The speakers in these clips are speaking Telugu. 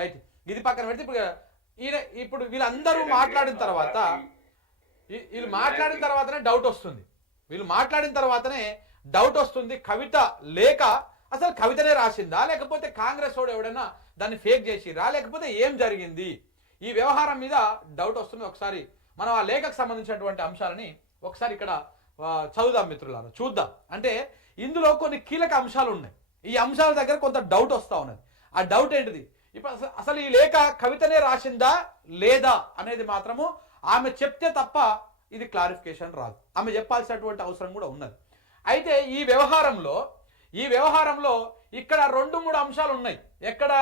రైట్, ఇది పక్కన పెడితే ఇప్పుడు వీళ్ళందరూ మాట్లాడిన తర్వాత వీళ్ళు మాట్లాడిన తర్వాతనే డౌట్ వస్తుంది. వీళ్ళు మాట్లాడిన తర్వాతనే డౌట్ వస్తుంది. కవిత లేక అసలు కవితనే రాసిందా, లేకపోతే కాంగ్రెస్ వాడు ఎవడైనా దాన్ని ఫేక్ చేసిరా, లేకపోతే ఏం జరిగింది, ఈ వ్యవహారం మీద డౌట్ వస్తుంది. ఒకసారి మనం ఆ లేఖకు సంబంధించినటువంటి అంశాలని ఒకసారి ఇక్కడ చదువుదాం మిత్రులారా, చూద్దాం. అంటే ఇందులో కొన్ని కీలక అంశాలు ఉన్నాయి. ఈ అంశాల దగ్గర కొంత డౌట్ వస్తూ ఉన్నది. ఆ డౌట్ ఏంటిది, ఇప్పుడు అసలు ఈ లేఖ కవితనే రాసిందా లేదా అనేది మాత్రము ఆమె చెప్తే తప్ప ఇది క్లారిఫికేషన్ రాదు. ఆమె చెప్పాల్సినటువంటి అవసరం కూడా ఉన్నది. అయితే ఈ వ్యవహారంలో ఇక్కడ 2-3 అంశాలు ఉన్నాయి. ఎక్కడ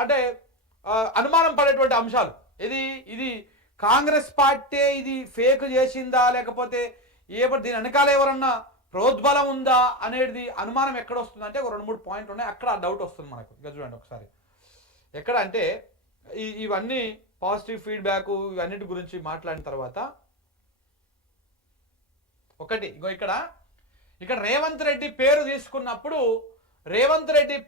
అంటే అనుమానం పడేటువంటి అంశాలు. ఇది కాంగ్రెస్ పార్టీ ఇది ఫేక్ చేసిందా, లేకపోతే దీని వెనకాల ఎవరన్నా ప్రోద్బలం ఉందా అనేది అనుమానం ఎక్కడ వస్తుంది అంటే 2-3 పాయింట్లు ఉన్నాయి. అక్కడ డౌట్ వస్తుంది మనకు. ఇక చూడండి ఒకసారి. ఎక్కడ అంటే ఇవన్నీ పాజిటివ్ ఫీడ్బ్యాక్ ఇవన్నిటి గురించి మాట్లాడిన తర్వాత ఒకటి ఇక్కడ రేవంత్ రెడ్డి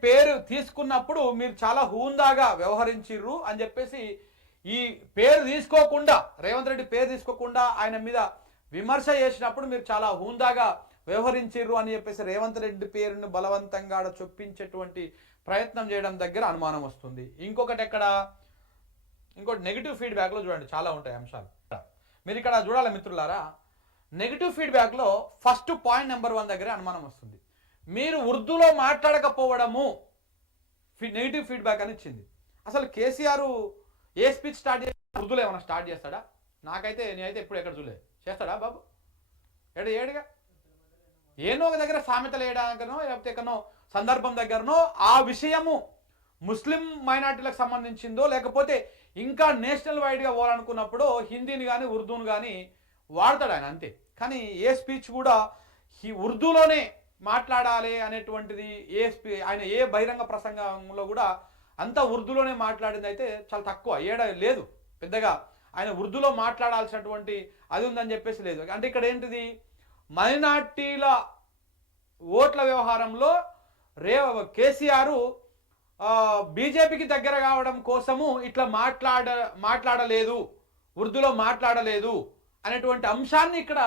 పేరు తీసుకున్నప్పుడు మీరు చాలా హూందాగా వ్యవహరించిర్రు అని చెప్పేసి, ఈ రేవంత్ రెడ్డి పేరు తీసుకోకుండా ఆయన మీద విమర్శ చేసినప్పుడు మీరు చాలా హూందాగా వ్యవహరించిర్రు అని చెప్పేసి రేవంత్ రెడ్డి పేరును బలవంతంగా చొప్పించేటువంటి ప్రయత్నం చేయడం దగ్గర అనుమానం వస్తుంది. ఇంకోటి నెగిటివ్ ఫీడ్బ్యాక్లో చూడండి, చాలా ఉంటాయి అంశాలు. మీరు ఇక్కడ చూడాలి మిత్రులారా, నెగిటివ్ ఫీడ్బ్యాక్లో ఫస్ట్ పాయింట్ నెంబర్ 1 దగ్గరే అనుమానం వస్తుంది. మీరు ఉర్దూలో మాట్లాడకపోవడము నెగిటివ్ ఫీడ్బ్యాక్ అని ఇచ్చింది. అసలు కేసీఆర్ ఏ స్పీచ్ స్టార్ట్ చేసి ఉర్దూలో ఏమైనా స్టార్ట్ చేస్తాడా? నేనైతే ఎప్పుడు ఎక్కడ చూడలేదు. చేస్తాడా బాబు? ఏడుగా ఏనో ఒక దగ్గర సామెతలు వేయడానికనో లేకపోతే ఎక్కడనో సందర్భం దగ్గరనో ఆ విషయము ముస్లిం మైనార్టీలకు సంబంధించిందో లేకపోతే ఇంకా నేషనల్ వైడ్గా పోవాలనుకున్నప్పుడు హిందీని కానీ ఉర్దూని కానీ వాడతాడు ఆయన, అంతే. కానీ ఏ స్పీచ్ కూడా ఈ ఉర్దూలోనే మాట్లాడాలి అనేటువంటిది ఆయన ఏ బహిరంగ ప్రసంగంలో కూడా అంతా ఉర్దూలోనే మాట్లాడింది అయితే చాలా తక్కువ. లేదు పెద్దగా ఆయన ఉర్దూలో మాట్లాడాల్సినటువంటి అది ఉందని చెప్పేసి లేదు. అంటే ఇక్కడ ఏంటిది, మైనార్టీల ఓట్ల వ్యవహారంలో కేసీఆర్ బీజేపీకి దగ్గర కావడం కోసము ఇట్లా మాట్లాడలేదు, ఉర్దూలో మాట్లాడలేదు అనేటువంటి అంశాన్ని ఇక్కడ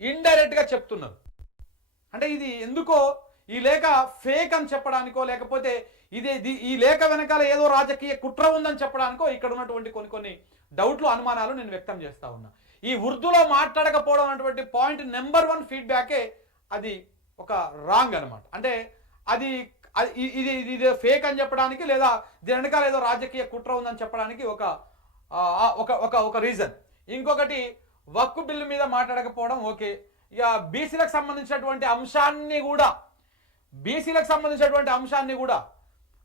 ఇండైరెక్ట్గా చెప్తున్నారు. అంటే ఇది ఎందుకో ఈ లేఖ ఫేక్ అని చెప్పడానికో లేకపోతే ఈ లేఖ వెనకాల ఏదో రాజకీయ కుట్ర ఉందని చెప్పడానికో ఇక్కడ ఉన్నటువంటి కొన్ని డౌట్లు అనుమానాలు నేను వ్యక్తం చేస్తా ఉన్నా. ఈ ఉర్దూలో మాట్లాడకపోవడం అనేటువంటి పాయింట్ నెంబర్ 1 ఫీడ్బ్యాకే అది ఒక రాంగ్ అనమాట. అంటే ఇది ఫేక్ అని చెప్పడానికి లేదా దీని వెనకాల ఏదో రాజకీయ కుట్ర ఉందని చెప్పడానికి ఒక రీజన్. ఇంకొకటి వక్ఫ్ బిల్లు మీద మాట్లాడకపోవడం ఓకే. ఇక బీసీలకు సంబంధించినటువంటి అంశాన్ని కూడా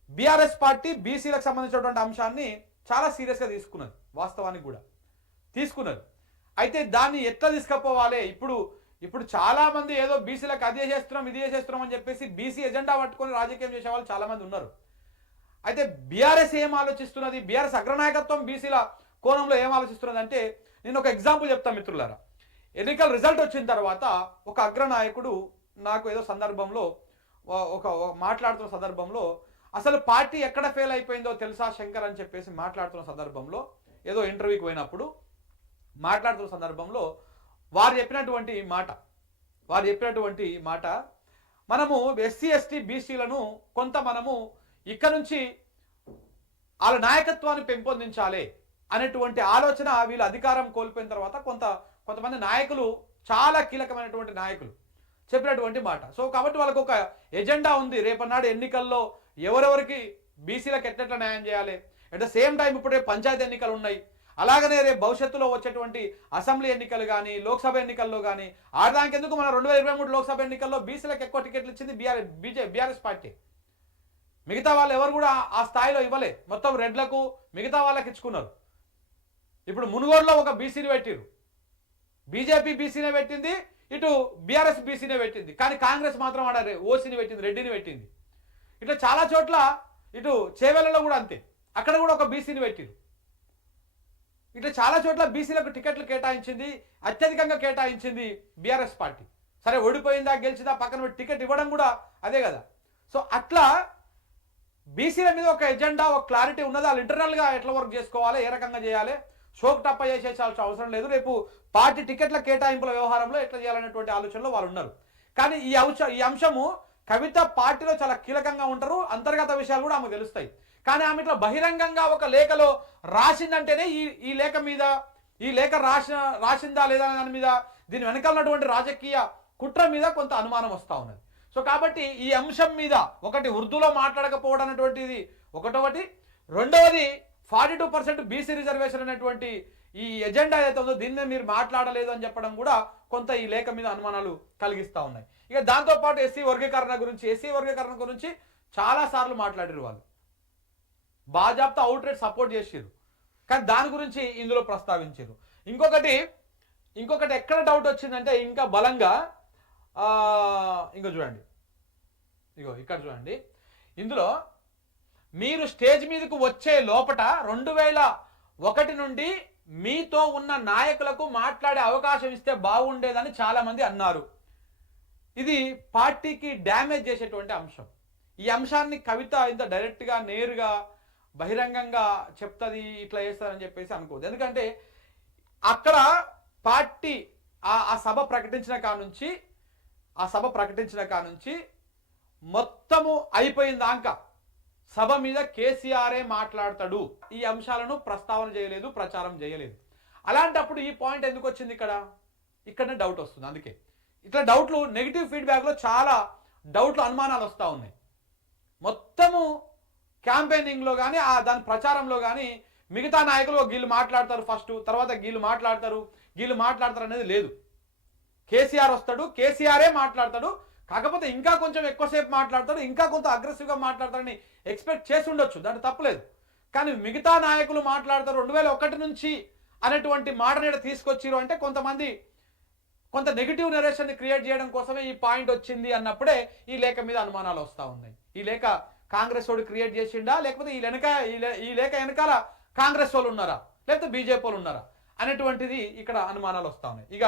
బీఆర్ఎస్ పార్టీ బీసీలకు సంబంధించినటువంటి అంశాన్ని చాలా సీరియస్గా తీసుకున్నది, వాస్తవానికి కూడా తీసుకున్నది. అయితే దాన్ని ఎట్లా తీసుకుపోవాలి, ఇప్పుడు చాలా మంది ఏదో బీసీలకు అదే చేస్తున్నాం ఇది చేస్తున్నాం అని చెప్పేసి బీసీ ఎజెండా పట్టుకొని రాజకీయం చేసే వాళ్ళు చాలా మంది ఉన్నారు. అయితే బీఆర్ఎస్ ఏం ఆలోచిస్తున్నది, బీఆర్ఎస్ అగ్రనాయకత్వం బీసీల కోణంలో ఏం ఆలోచిస్తున్నది అంటే, నేను ఒక ఎగ్జాంపుల్ చెప్తాను మిత్రులారా. ఎన్నికల రిజల్ట్ వచ్చిన తర్వాత ఒక అగ్రనాయకుడు నాకు ఏదో సందర్భంలో మాట్లాడుతున్న సందర్భంలో అసలు పార్టీ ఎక్కడ ఫెయిల్ అయిపోయిందో తెలుసా శంకర్ అని చెప్పేసి మాట్లాడుతున్న సందర్భంలో, ఏదో ఇంటర్వ్యూకి పోయినప్పుడు మాట్లాడుతున్న సందర్భంలో వారు చెప్పినటువంటి మాట మనము ఎస్సీ ఎస్టీ బీసీలను మనము ఇక్కడ నుంచి వాళ్ళ నాయకత్వాన్ని పెంపొందించాలి అనేటువంటి ఆలోచన వీళ్ళు అధికారం కోల్పోయిన తర్వాత కొంతమంది నాయకులు, చాలా కీలకమైనటువంటి నాయకులు చెప్పినటువంటి మాట. సో కాబట్టి వాళ్ళకు ఒక ఎజెండా ఉంది, రేపన్నాడు ఎన్నికల్లో ఎవరెవరికి బీసీలకు ఎట్లా న్యాయం చేయాలి. అట్ ద సేమ్ టైం ఇప్పుడే పంచాయతీ ఎన్నికలు ఉన్నాయి, అలాగనే రేపు భవిష్యత్తులో వచ్చేటువంటి అసెంబ్లీ ఎన్నికలు కానీ లోక్సభ ఎన్నికల్లో కానీ ఆడదానికి ఎందుకు మన 2023 లోక్సభ ఎన్నికల్లో బీసీలకు ఎక్కువ టికెట్లు ఇచ్చింది బీఆర్ఎస్ పార్టీ. మిగతా వాళ్ళు ఎవరు కూడా ఆ స్థాయిలో ఇవ్వలే, మొత్తం రెడ్లకు మిగతా వాళ్ళకి ఇచ్చుకున్నారు. ఇప్పుడు మునుగోడులో ఒక బీసీని పెట్టిరు, బీజేపీ బీసీనే పెట్టింది, ఇటు బీఆర్ఎస్ బీసీనే పెట్టింది, కానీ కాంగ్రెస్ మాత్రం ఆడ ఓసీని పెట్టింది, రెడ్డిని పెట్టింది. ఇట్లా చాలా చోట్ల, ఇటు చేవెళ్లలో కూడా అంతే, అక్కడ కూడా ఒక బీసీని పెట్టిరు. ఇట్లా చాలా చోట్ల బీసీలకు టికెట్లు కేటాయించింది, అత్యధికంగా కేటాయించింది బీఆర్ఎస్ పార్టీ. సరే ఓడిపోయిందా గెలిచిందా పక్కన టికెట్ ఇవ్వడం కూడా అదే కదా. సో అట్లా బీసీల మీద ఒక ఎజెండా, ఒక క్లారిటీ ఉన్నది. వాళ్ళు ఇంటర్నల్గా ఎట్లా వర్క్ చేసుకోవాలి, ఏ రకంగా చేయాలి, షోక్ టప్ప చేసేసాల్సిన అవసరం లేదు. రేపు పార్టీ టికెట్ల కేటాయింపుల వ్యవహారంలో ఎట్లా చేయాలనేటువంటి ఆలోచనలో వాళ్ళు ఉన్నారు. కానీ ఈ అంశము కవిత పార్టీలో చాలా కీలకంగా ఉంటారు. అంతర్గత విషయాలు కూడా ఆమెకు తెలుస్తాయి. కానీ ఆమె ఇట్లా బహిరంగంగా ఒక లేఖలో రాసిందంటేనే ఈ లేఖ మీద, ఈ లేఖ రాసిందా లేదా దాని మీద, దీని వెనకాలన్నటువంటి రాజకీయ కుట్ర మీద కొంత అనుమానం వస్తూ ఉన్నది. సో కాబట్టి ఈ అంశం మీద ఒకటి ఉర్దూలో మాట్లాడకపోవడం అనేటువంటిది ఒకటొకటి, రెండవది 42% బీసీ రిజర్వేషన్ అనేటువంటి ఈ ఎజెండా ఏదైతే ఉందో దీన్ని మీరు మాట్లాడలేదు అని చెప్పడం కూడా కొంత ఈ లేఖ మీద అనుమానాలు కలిగిస్తూ ఉన్నాయి. ఇక దాంతోపాటు ఎస్సీ వర్గీకరణ గురించి చాలాసార్లు మాట్లాడారు వాళ్ళు, బాజాప్తా అవుట్ రేట్ సపోర్ట్ చేసారు. కానీ దాని గురించి ఇందులో ప్రస్తావించారు. ఇంకొకటి ఎక్కడ డౌట్ వచ్చిందంటే ఇంకా బలంగా ఇక్కడ చూడండి, ఇందులో మీరు స్టేజ్ మీదకు వచ్చే లోపట 2001 నుండి మీతో ఉన్న నాయకులకు మాట్లాడే అవకాశం ఇస్తే బాగుండేదని చాలా మంది అన్నారు. ఇది పార్టీకి డ్యామేజ్ చేసేటువంటి అంశం. ఈ అంశాన్ని కవిత ఇంత డైరెక్ట్గా నేరుగా బహిరంగంగా చెప్తుంది, ఇట్లా చేస్తారని చెప్పేసి అనుకోదు. ఎందుకంటే అక్కడ పార్టీ ఆ సభ ప్రకటించిన కానుంచి మొత్తము అయిపోయిందాక సభ మీద కేసీఆరే మాట్లాడతాడు. ఈ అంశాలను ప్రస్తావన చేయలేదు, ప్రచారం చేయలేదు. అలాంటప్పుడు ఈ పాయింట్ ఎందుకు వచ్చింది? ఇక్కడనే డౌట్ వస్తుంది. అందుకే ఇట్లా డౌట్లు, నెగిటివ్ ఫీడ్బ్యాక్లో చాలా డౌట్లు, అనుమానాలు వస్తూ ఉన్నాయి. మొత్తము క్యాంపెయినింగ్లో కానీ దాని ప్రచారంలో కానీ మిగతా నాయకులు వీళ్ళు మాట్లాడతారు ఫస్ట్, తర్వాత వీళ్ళు మాట్లాడతారు అనేది లేదు. కేసీఆర్ వస్తాడు, కేసీఆరే మాట్లాడతాడు. కాకపోతే ఇంకా కొంచెం ఎక్కువసేపు మాట్లాడతాడు, ఇంకా కొంత అగ్రెసివ్గా మాట్లాడతాడని ఎక్స్పెక్ట్ చేసి ఉండొచ్చు, దాంట్లో తప్పలేదు. కానీ మిగతా నాయకులు మాట్లాడతారు 2001 నుంచి అనేటువంటి మాట తీసుకొచ్చిరు అంటే కొంత నెగిటివ్ నెరేషన్ని క్రియేట్ చేయడం కోసమే ఈ పాయింట్ వచ్చింది అన్నప్పుడే ఈ లేఖ మీద అనుమానాలు వస్తూ ఉన్నాయి. ఈ లేఖ కాంగ్రెస్ వాడు క్రియేట్ చేసిండా, లేకపోతే ఈ లేఖ వెనకాల కాంగ్రెస్ వాళ్ళు ఉన్నారా, లేకపోతే బీజేపీ వాళ్ళు ఉన్నారా అనేటువంటిది ఇక్కడ అనుమానాలు వస్తూ ఉన్నాయి. ఇక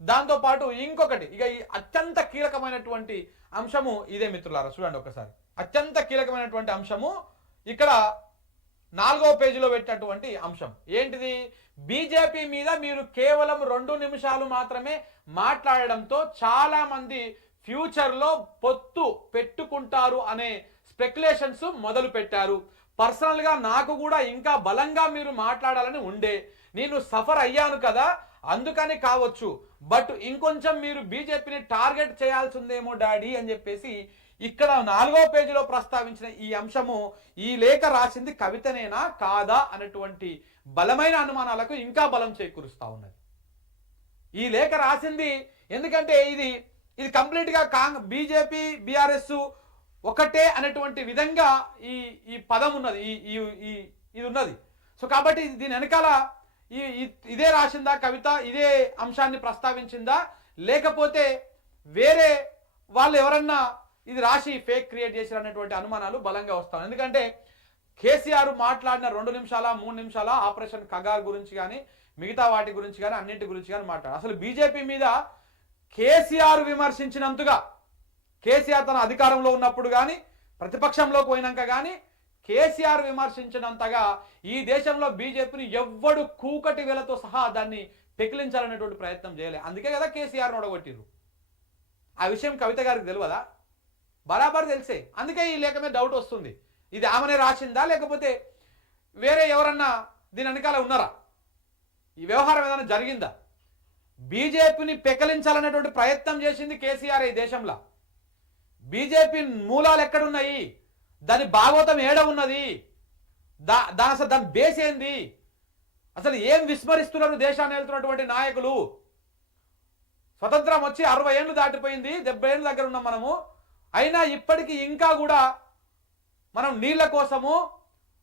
దాంతోపాటు ఇంకొకటి, ఇక ఈ అత్యంత కీలకమైనటువంటి అంశము ఇదే మిత్రులారా, చూడండి ఒకసారి. అత్యంత కీలకమైనటువంటి అంశము ఇక్కడ 4వ పేజీలో పెట్టినటువంటి అంశం ఏంటిది? బీజేపీ మీద మీరు కేవలం 2 నిమిషాలు మాత్రమే మాట్లాడడంతో చాలా మంది ఫ్యూచర్లో పొత్తు పెట్టుకుంటారు అనే స్పెక్యులేషన్స్ మొదలు పెట్టారు. పర్సనల్గా నాకు కూడా ఇంకా బలంగా మీరు మాట్లాడాలని ఉండే, నేను సఫర్ అయ్యాను కదా అందుకని కావచ్చు, బట్ ఇంకొంచెం మీరు బీజేపీని టార్గెట్ చేయాల్సి ఉందేమో డాడీ అని చెప్పేసి ఇక్కడ 4వ పేజీలో ప్రస్తావించిన ఈ అంశము, ఈ లేఖ రాసింది కవితనేనా కాదా అనేటువంటి బలమైన అనుమానాలకు ఇంకా బలం చేకూరుస్తూ ఉన్నది. ఈ లేఖ రాసింది ఎందుకంటే ఇది కంప్లీట్గా బీజేపీ బీఆర్ఎస్ ఒకటే అనేటువంటి విధంగా ఈ పదం ఉన్నది, ఇది ఉన్నది. సో కాబట్టి దీని వెనకాల ఇదే రాసిందా కవిత, ఇదే అంశాన్ని ప్రస్తావించిందా, లేకపోతే వేరే వాళ్ళు ఎవరన్నా ఇది రాసి ఫేక్ క్రియేట్ చేశారు అనేటువంటి అనుమానాలు బలంగా వస్తాయి. ఎందుకంటే కేసీఆర్ మాట్లాడిన 2 నిమిషాల 3 నిమిషాల ఆపరేషన్ కగార్ గురించి కానీ మిగతా వాటి గురించి కానీ అన్నింటి గురించి కానీ మాట్లాడారు. అసలు బీజేపీ మీద కేసీఆర్ విమర్శించినంతగా, కేసీఆర్ తన అధికారంలో ఉన్నప్పుడు కానీ ప్రతిపక్షంలోకి పోయినాక కానీ కేసీఆర్ విమర్శించినంతగా ఈ దేశంలో బీజేపీని ఎవ్వడు కూకటి వేలతో సహా దాన్ని పెకిలించాలనేటువంటి ప్రయత్నం చేయలే. అందుకే కదా కేసీఆర్ని ఓడగొట్టిరు. ఆ విషయం కవిత గారికి తెలియదా? బరాబర్ తెలిసే. అందుకే ఈ లేఖ మీద డౌట్ వస్తుంది, ఇది ఆమెనే రాసిందా లేకపోతే వేరే ఎవరన్నా దీని వెనకాల ఉన్నారా, ఈ వ్యవహారం ఏదైనా జరిగిందా? బీజేపీని పెకలించాలనేటువంటి ప్రయత్నం చేసింది కేసీఆర్ ఈ దేశంలో. బీజేపీ మూలాలు ఎక్కడున్నాయి, దాని భాగవతం ఏడ ఉన్నది, అసలు దాని బేస్ ఏంది, అసలు ఏం విస్మరిస్తున్నారు దేశాన్ని వెళ్తున్నటువంటి నాయకులు? స్వతంత్రం వచ్చి 60 ఏళ్ళు దాటిపోయింది, 70 ఏళ్ళ దగ్గర ఉన్నాం మనము. అయినా ఇప్పటికీ ఇంకా కూడా మనం నీళ్ల కోసము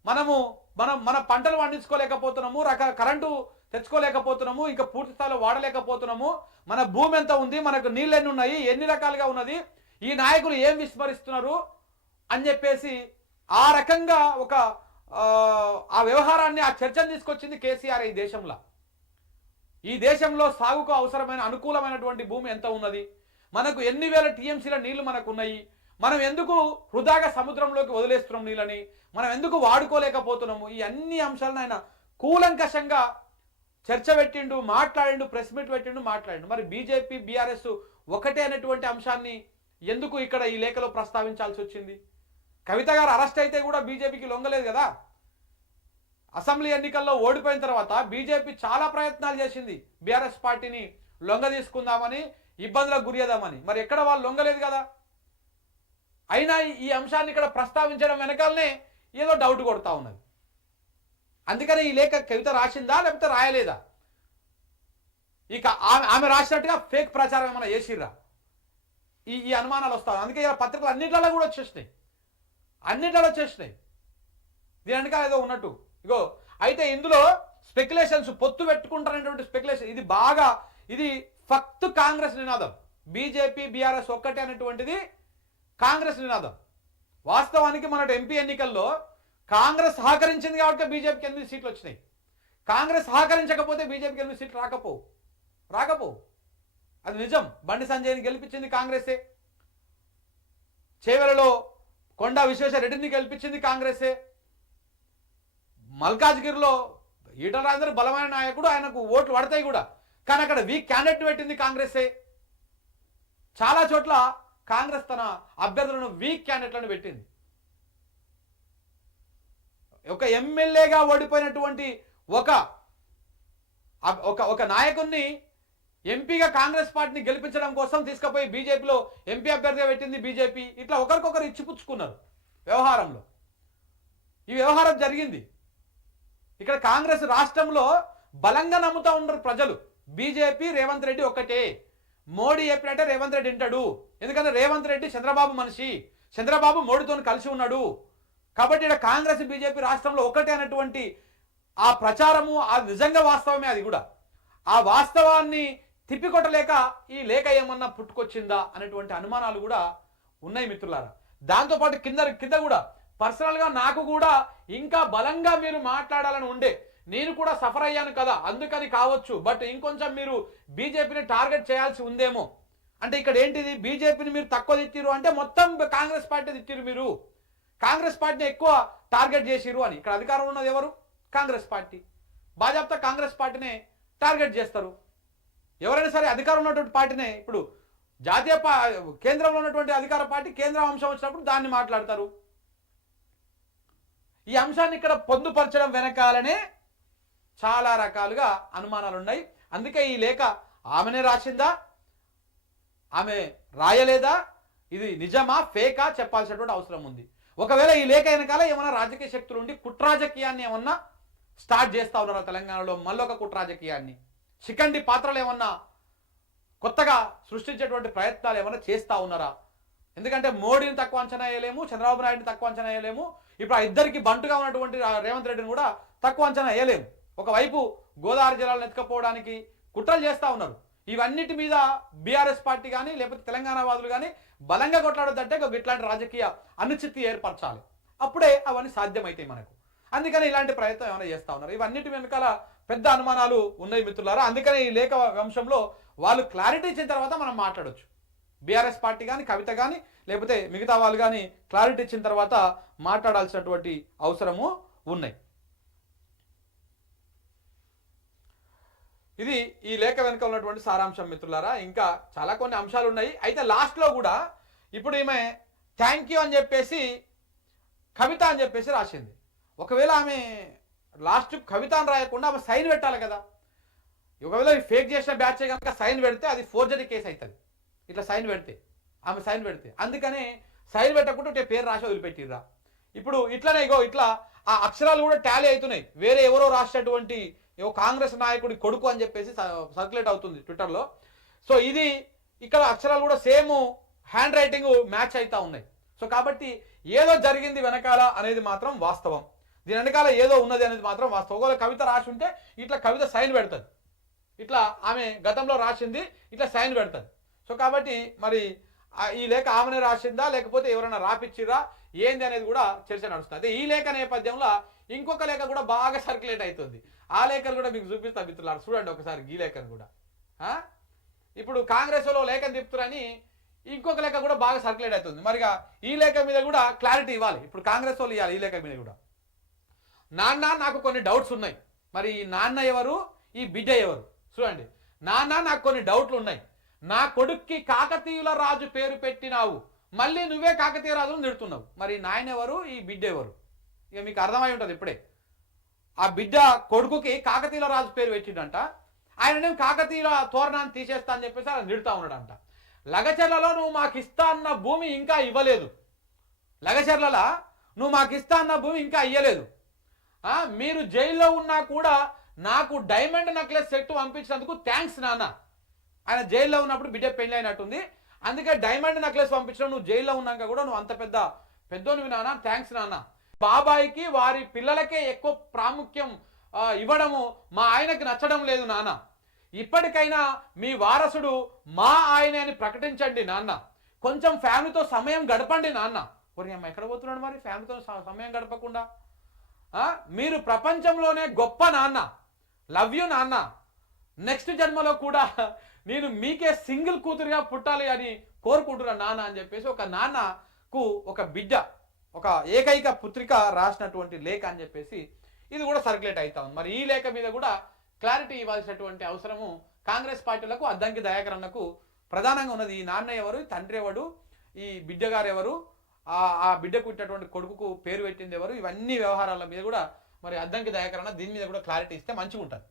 మన పంటలు పండించుకోలేకపోతున్నాము, కరెంటు తెచ్చుకోలేకపోతున్నాము, ఇంకా పూర్తి స్థాయిలో వాడలేకపోతున్నాము. మన భూమి ఎంత ఉంది, మనకు నీళ్ళు ఎన్ని ఉన్నాయి, ఎన్ని రకాలుగా ఉన్నది, ఈ నాయకులు ఏం విస్మరిస్తున్నారు అని చెప్పేసి ఆ రకంగా ఆ వ్యవహారాన్ని, ఆ చర్చను తీసుకొచ్చింది కేసీఆర్ ఈ దేశంలో. ఈ దేశంలో సాగుకు అవసరమైన అనుకూలమైనటువంటి భూమి ఎంత ఉన్నది, మనకు ఎన్ని వేల టీఎంసీల నీళ్లు మనకు ఉన్నాయి, మనం ఎందుకు వృధాగా సముద్రంలోకి వదిలేస్తున్నాం నీళ్ళని, మనం ఎందుకు వాడుకోలేకపోతున్నాము, ఈ అన్ని అంశాలను ఆయన కూలంకషంగా చర్చ పెట్టిండు, మాట్లాడిండు, ప్రెస్ మీట్ పెట్టిండు, మాట్లాడిండు. మరి బీజేపీ బీఆర్ఎస్ ఒకటే అనేటువంటి అంశాన్ని ఎందుకు ఇక్కడ ఈ లేఖలో ప్రస్తావించాల్సి వచ్చింది? కవిత గారు అరెస్ట్ అయితే కూడా బీజేపీకి లొంగలేదు కదా. అసెంబ్లీ ఎన్నికల్లో ఓడిపోయిన తర్వాత బీజేపీ చాలా ప్రయత్నాలు చేసింది బీఆర్ఎస్ పార్టీని లొంగ తీసుకుందామని, ఇబ్బందులకు గురియదామని. మరి ఎక్కడ వాళ్ళు లొంగలేదు కదా. అయినా ఈ అంశాన్ని ఇక్కడ ప్రస్తావించడం వెనకాలనే ఏదో డౌట్ కొడతా ఉన్నది. అందుకని ఈ లేఖ కవిత రాసిందా లేకపోతే రాయలేదా, ఇక ఆమె రాసినట్టుగా ఫేక్ ప్రచారం ఏమైనా చేసిర్రా, ఈ అనుమానాలు వస్తాయి. అందుకే ఇలా పత్రికలు అన్నిట్లలో కూడా వచ్చేసినాయి, అన్నిట్లలో వచ్చేసినాయి. దీని వెనకాల ఏదో ఉన్నట్టు. ఇగో అయితే ఇందులో స్పెక్యులేషన్స్, పొత్తు పెట్టుకుంటారనేటువంటి స్పెక్యులేషన్, ఇది ఫక్త్ కాంగ్రెస్ నినాదం. బీజేపీ బీఆర్ఎస్ ఒక్కటే అనేటువంటిది కాంగ్రెస్ నినాదం. వాస్తవానికి మన ఎంపీ ఎన్నికల్లో కాంగ్రెస్ సహకరించింది కాబట్టి బీజేపీకి 8 సీట్లు వచ్చినాయి. కాంగ్రెస్ సహకరించకపోతే బీజేపీకి 8 సీట్లు రాకపోవు. అది నిజం. బండి సంజయ్ని గెలిపించింది కాంగ్రెసే, చేవెలలో కొండా విశ్వేశ్వరరెడ్డిని గెలిపించింది కాంగ్రెసే, మల్కాజ్గిరిలో ఈటల రాజేందర్ బలమైన నాయకుడు, ఆయనకు ఓట్లు పడతాయి కూడా, కానీ అక్కడ వీక్ క్యాండిడేట్ పెట్టింది కాంగ్రెసే. చాలా చోట్ల కాంగ్రెస్ తన అభ్యర్థులను వీక్ క్యాండిడేట్లను పెట్టింది. ఒక ఎమ్మెల్యేగా ఓడిపోయినటువంటి ఒక నాయకుడిని ఎంపీగా కాంగ్రెస్ పార్టీని గెలిపించడం కోసం తీసుకుపోయి బీజేపీలో ఎంపీ అభ్యర్థిగా పెట్టింది బీజేపీ. ఇట్లా ఒకరికొకరు ఇచ్చిపుచ్చుకున్నారు వ్యవహారంలో. ఈ వ్యవహారం జరిగింది. ఇక్కడ కాంగ్రెస్ రాష్ట్రంలో బలంగా నమ్ముతా ఉన్నారు ప్రజలు. బీజేపీ రేవంత్ రెడ్డి ఒక్కటే, మోడీ చెప్పినట్టే రేవంత్ రెడ్డి వింటాడు. ఎందుకంటే రేవంత్ రెడ్డి చంద్రబాబు మనిషి, చంద్రబాబు మోడీతో కలిసి ఉన్నాడు. కాబట్టి ఇక్కడ కాంగ్రెస్ బీజేపీ రాష్ట్రంలో ఒకటే అనేటువంటి ఆ ప్రచారము, అది నిజంగా వాస్తవమే. అది కూడా ఆ వాస్తవాన్ని తిప్పికొట్టలేక ఈ లేఖ ఏమన్నా పుట్టుకొచ్చిందా అనేటువంటి అనుమానాలు కూడా ఉన్నాయి మిత్రులారా. దాంతోపాటు కింద కూడా పర్సనల్గా నాకు కూడా ఇంకా బలంగా మీరు మాట్లాడాలని ఉండే, నేను కూడా సఫర్ అయ్యాను కదా అందుకని కావచ్చు, బట్ ఇంకొంచెం మీరు బీజేపీని టార్గెట్ చేయాల్సి ఉందేమో. అంటే ఇక్కడ ఏంటిది, బీజేపీని మీరు తక్కువ తిట్టిరు అంటే మొత్తం కాంగ్రెస్ పార్టీ తిట్టిరు, మీరు కాంగ్రెస్ పార్టీని ఎక్కువ టార్గెట్ చేసిరు అని. ఇక్కడ అధికారంలో ఉన్నది ఎవరు? కాంగ్రెస్ పార్టీ. భాజపా కాంగ్రెస్ పార్టీనే టార్గెట్ చేస్తారు. ఎవరైనా సరే అధికారం ఉన్నటువంటి పార్టీనే, ఇప్పుడు జాతీయ కేంద్రంలో ఉన్నటువంటి అధికార పార్టీ కేంద్ర అంశం వచ్చినప్పుడు దాన్ని మాట్లాడతారు. ఈ అంశాన్ని ఇక్కడ పొందుపరచడం వెనకాలనే చాలా రకాలుగా అనుమానాలు ఉన్నాయి. అందుకే ఈ లేఖ ఆమెనే రాసిందా, ఆమె రాయలేదా, ఇది నిజమా ఫేకా చెప్పాల్సినటువంటి అవసరం ఉంది. ఒకవేళ ఈ లేఖ వెనకాల ఏమన్నా రాజకీయ శక్తులు ఉండి కుట్రాజకీయాన్ని ఏమన్నా స్టార్ట్ చేస్తా ఉన్నారా తెలంగాణలో, మళ్ళొక కుట్రాజకీయాన్ని, శిఖండి పాత్రలు ఏమన్నా కొత్తగా సృష్టించేటువంటి ప్రయత్నాలు ఏమన్నా చేస్తా ఉన్నారా? ఎందుకంటే మోడీని తక్కువ అంచనా వేయలేము, చంద్రబాబు నాయుడిని తక్కువ అంచనా వేయలేము, ఇప్పుడు ఆ ఇద్దరికి బంటుగా ఉన్నటువంటి రేవంత్ రెడ్డిని కూడా తక్కువ అంచనా వేయలేము. ఒకవైపు గోదావరి జలాలను ఎత్తుకపోవడానికి కుట్రలు చేస్తూ ఉన్నారు. ఇవన్నిటి మీద బీఆర్ఎస్ పార్టీ కానీ లేకపోతే తెలంగాణ వాదులు కానీ బలంగా కొట్లాడొద్దంటే ఇట్లాంటి రాజకీయ అనిశ్చితి ఏర్పరచాలి, అప్పుడే అవన్నీ సాధ్యమవుతాయి మనకు. అందుకని ఇలాంటి ప్రయత్నం ఏమైనా చేస్తూ ఉన్నారు. ఇవన్నిటి వెనకాల పెద్ద అనుమానాలు ఉన్నాయి మిత్రులారా. అందుకని ఈ లేఖ అంశంలో వాళ్ళు క్లారిటీ ఇచ్చిన తర్వాత మనం మాట్లాడొచ్చు. బీఆర్ఎస్ పార్టీ కానీ కవిత కానీ లేకపోతే మిగతా వాళ్ళు కానీ క్లారిటీ ఇచ్చిన తర్వాత మాట్లాడాల్సినటువంటి అవసరము ఉన్నాయి. ఇది ఈ లేఖ వెనుక ఉన్నటువంటి సారాంశం మిత్రులారా. ఇంకా చాలా కొన్ని అంశాలు ఉన్నాయి. అయితే లాస్ట్లో కూడా ఇప్పుడు ఈమె థ్యాంక్ యూ అని చెప్పేసి కవిత అని చెప్పేసి రాసింది. ఒకవేళ ఆమె లాస్ట్ కవిత అని రాయకుండా ఆమె సైన్ పెట్టాలి కదా. ఒకవేళ ఫేక్ చేసిన బ్యాచ్ కనుక సైన్ పెడితే అది ఫోర్జరీ కేసు అవుతుంది. ఇట్లా సైన్ పెడితే, ఆమె సైన్ పెడితే, అందుకనే సైన్ పెట్టకుండా పేరు రాసి వదిలిపెట్టిర్రా. ఇప్పుడు ఇట్లనే ఇట్లా ఆ అక్షరాలు కూడా టాలీ అవుతున్నాయి. వేరే ఎవరో రాసినటువంటి కాంగ్రెస్ నాయకుడి కొడుకు అని చెప్పేసి సర్క్యులేట్ అవుతుంది ట్విట్టర్లో. సో ఇది ఇక్కడ అక్షరాలు కూడా సేమ్ హ్యాండ్ రైటింగ్ మ్యాచ్ అవుతా ఉన్నాయి. సో కాబట్టి ఏదో జరిగింది వెనకాల అనేది మాత్రం వాస్తవం. దీని వెనకాల ఏదో ఉన్నది అనేది మాత్రం వాస్తవం. ఒకవేళ కవిత రాసి ఉంటే ఇట్లా కవిత సైన్ పెడుతుంది, ఇట్లా ఆమె గతంలో రాసింది ఇట్లా సైన్ పెడుతుంది. సో కాబట్టి మరి ఈ లేఖ ఆమెనే రాసిందా లేకపోతే ఎవరైనా రాపిచ్చిరా ఏంది అనేది కూడా చర్చ నడుస్తుంది. అదే ఈ లేఖ నేపథ్యంలో ఇంకొక లేఖ కూడా బాగా సర్క్యులేట్ అవుతుంది. ఆ లేఖను కూడా మీకు చూపిస్తా మిత్రులారు, చూడండి ఒకసారి ఈ లేఖను కూడా. ఇప్పుడు కాంగ్రెస్ లో లేఖను తిప్పుతారని ఇంకొక లేఖ కూడా బాగా సర్క్యులేట్ అవుతుంది. మరిగా ఈ లేఖ మీద కూడా క్లారిటీ ఇవ్వాలి. ఇప్పుడు కాంగ్రెస్ వాళ్ళు ఇవ్వాలి ఈ లేఖ మీద కూడా. నాన్న నాకు కొన్ని డౌట్స్ ఉన్నాయి. మరి ఈ నాన్న ఎవరు, ఈ బిడ్డ ఎవరు? చూడండి, నాన్న నాకు కొన్ని డౌట్లు ఉన్నాయి. నా కొడుక్కి కాకతీయుల రాజు పేరు పెట్టినావు, మళ్ళీ నువ్వే కాకతీయ రాజును తిడుతున్నావు. మరి నాయన ఎవరు, ఈ బిడ్డ ఎవరు? ఇక మీకు అర్థమై ఉంటుంది ఇప్పుడే. ఆ బిడ్డ కొడుకుకి కాకతీయుల రాజు పేరు పెట్టిండంట. ఆయననేం కాకతీయుల తోరణాన్ని తీసేస్తా అని చెప్పేసి ఆయన తిడుతూ ఉన్నాడంట. లగచర్లలో నువ్వు మాకు ఇస్తా అన్న భూమి ఇంకా ఇవ్వలేదు. లగచర్లలో నువ్వు మాకు ఇస్తా అన్న భూమి ఇంకా ఇవ్వలేదు. మీరు జైల్లో ఉన్నా కూడా నాకు డైమండ్ నెక్లెస్ సెట్ పంపించినందుకు థ్యాంక్స్ నాన్న. ఆయన జైల్లో ఉన్నప్పుడు బిడ్డ పెళ్లి అయినట్టుంది, అందుకే డైమండ్ నెక్లెస్ పంపించడం. నువ్వు జైల్లో ఉన్నాక కూడా నువ్వు అంత పెద్దోనివి నాన్న, థ్యాంక్స్ నాన్న. బాబాయికి వారి పిల్లలకే ఎక్కువ ప్రాముఖ్యం ఇవ్వడము మా ఆయనకి నచ్చడం లేదు నాన్న. ఇప్పటికైనా మీ వారసుడు మా ఆయనే అని ప్రకటించండి నాన్న. కొంచెం ఫ్యామిలీతో సమయం గడపండి నాన్న. ఒరి అమ్మ ఎక్కడ పోతున్నాడు మరి ఫ్యామిలీతో సమయం గడపకుండా? మీరు ప్రపంచంలోనే గొప్ప నాన్న, లవ్ యూ నాన్న. నెక్స్ట్ జన్మలో కూడా నేను మీకే సింగిల్ కూతురుగా పుట్టాలి అని కోరుకుంటున్నా నాన్న అని చెప్పేసి ఒక నాన్నకు ఒక బిడ్డ, ఒక ఏకైక పుత్రిక రాసినటువంటి లేఖ అని చెప్పేసి ఇది కూడా సర్క్యులేట్ అవుతా ఉంది. మరి ఈ లేఖ మీద కూడా క్లారిటీ ఇవ్వాల్సినటువంటి అవసరము కాంగ్రెస్ పార్టీలకు, అద్దంకి దయాకర్ అన్నకు ప్రధానంగా ఉన్నది. ఈ నాన్న ఎవరు, తండ్రి ఎవడు, ఈ బిడ్డ గారు ఎవరు, ఆ బిడ్డకు ఇచ్చినటువంటి కొడుకుకు పేరు పెట్టింది ఎవరు, ఇవన్నీ వ్యవహారాల మీద కూడా మరి అద్దంకి దయాకర్ అన్న దీని మీద కూడా క్లారిటీ ఇస్తే మంచిగా ఉంటుంది.